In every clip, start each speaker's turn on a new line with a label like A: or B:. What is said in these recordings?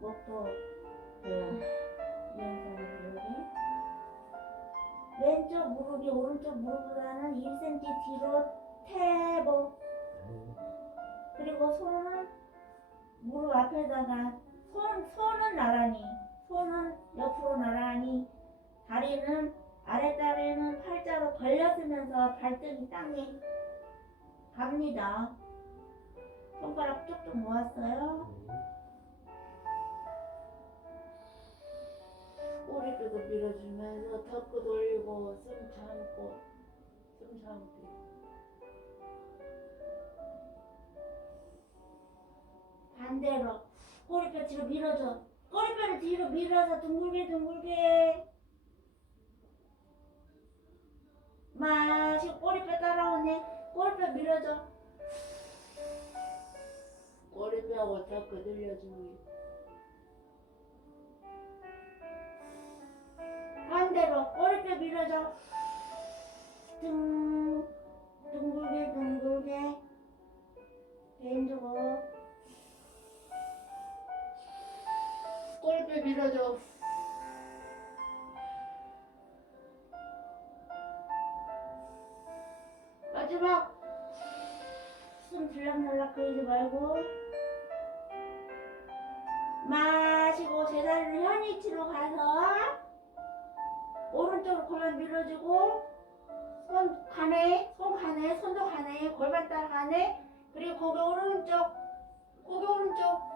A: 목도 그 왼쪽 무릎이 오른쪽 무릎보다는 1cm 뒤로 태보 그리고 손은 무릎 앞에다가 손 손은 나란히 손은 옆으로 나란히 다리는 아랫다리는 팔자로 벌려쓰면서 발등이 땅에 갑니다. 손가락 쭉쭉 모았어요.
B: 쪽을 밀어주면서 턱도 돌리고 숨 참고 숨 참기
A: 반대로 꼬리뼈 뒤로 밀어줘. 꼬리뼈를 뒤로 밀어서 둥글게 둥글게. 마시고 꼬리뼈 따라오네. 꼬리뼈 밀어줘.
B: 꼬리뼈하고 턱도 늘려주기
A: 반대로 꼬리뼈 밀어줘. 둥 둥글게 둥글게. 왼쪽으로.
B: 꼬리뼈 밀어줘.
A: 마지막. 숨 들락날락 거리지 말고. 마시고 제자리로 현위치로 가서 오른쪽으로 골반 밀어주고 손 가네 손 가네 손도 가네 골반 따라 가네 그리고 고개 오른쪽 고개 오른쪽.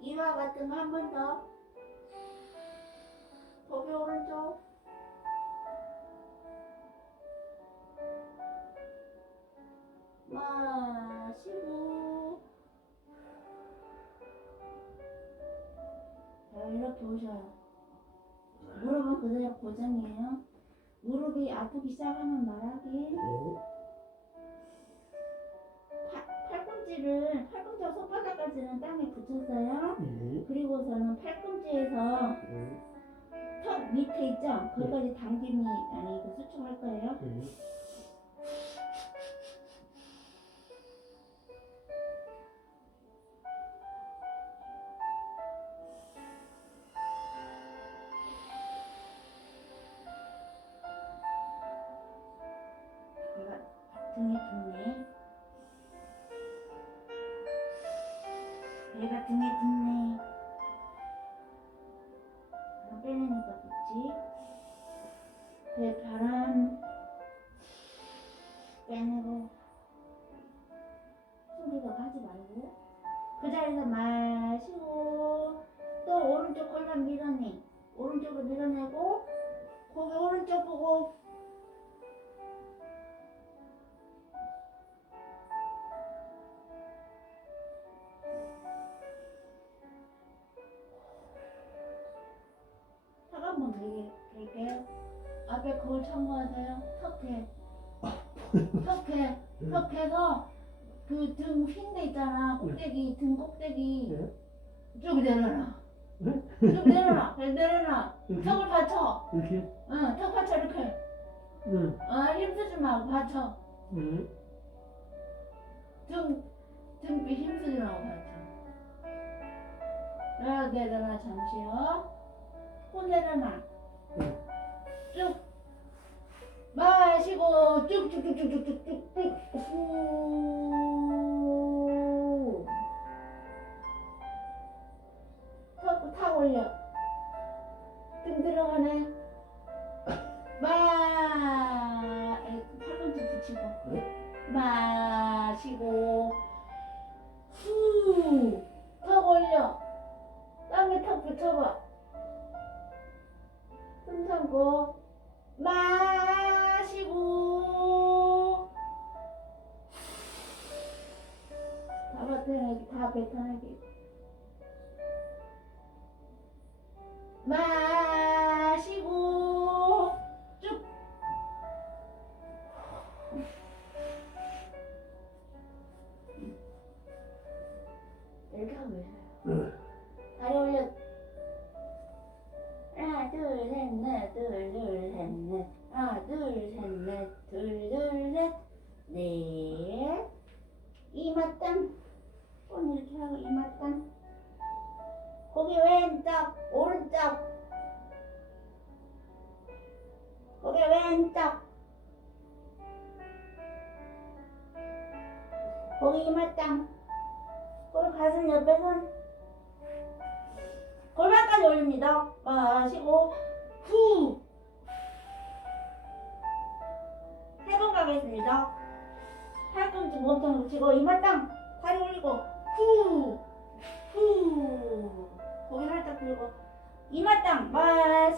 A: 이와 같은 거 한 번 더 오셔요 무릎은 그대로 고정이에요 무릎이 아프기 시작하면 말하기 파- 팔꿈치를 팔꿈치와 손바닥까지는 땅에 붙였어요 그리고서는 팔꿈치에서 턱 밑에 있죠? 거기까지 당김이 아니 그 수축할 거예요. 등에 붙네. 얘가 등에 붙네. 안 빼내니까 붙지. 배 바람 빼내고 소리가 하지 말고 그 자리에서 마시고 또 오른쪽 골반 밀어내 오른쪽으로 밀어내고 고개 오른쪽 보고 한번 들게 들게요. 앞에 거울 참고하세요. 턱에. 턱에. 턱에서 그 등 휜 데 있잖아. 꼭대기 등 꼭대기. 쭉 내려놔. 쭉 내려놔. 잘 내려놔. 턱을 받쳐.
C: 이렇게?
A: 응 턱 받쳐 이렇게.
C: 응.
A: 어 힘쓰지 말고 받쳐.
C: 응.
A: 손 내려놔
C: 응.
A: 쭉. 마시고 쭉쭉쭉쭉쭉쭉쭉. 후 턱, 탁 올려. 등 들어가네. 마. 에이, 팔꿈치 붙이고. 마시고 다 뱉어내기 다 뱉어내기 마시고 쭉. 이렇게 하고 있어요. 다리 올려. 하나 둘셋넷 둘둘셋넷. 하나 둘셋넷 둘둘셋넷 손 이렇게 하고 이마땅. 고기 왼쪽 오른쪽. 고기 왼쪽. 고기 이마땅. 그리고 가슴 옆에 손. 골반까지 올립니다. 마시고. 후 세 번 가겠습니다. 팔꿈치 몸통 붙이고 이마 땅. 다리 올리고. 후. 후. 고개 살짝 들고 이마 땅 마시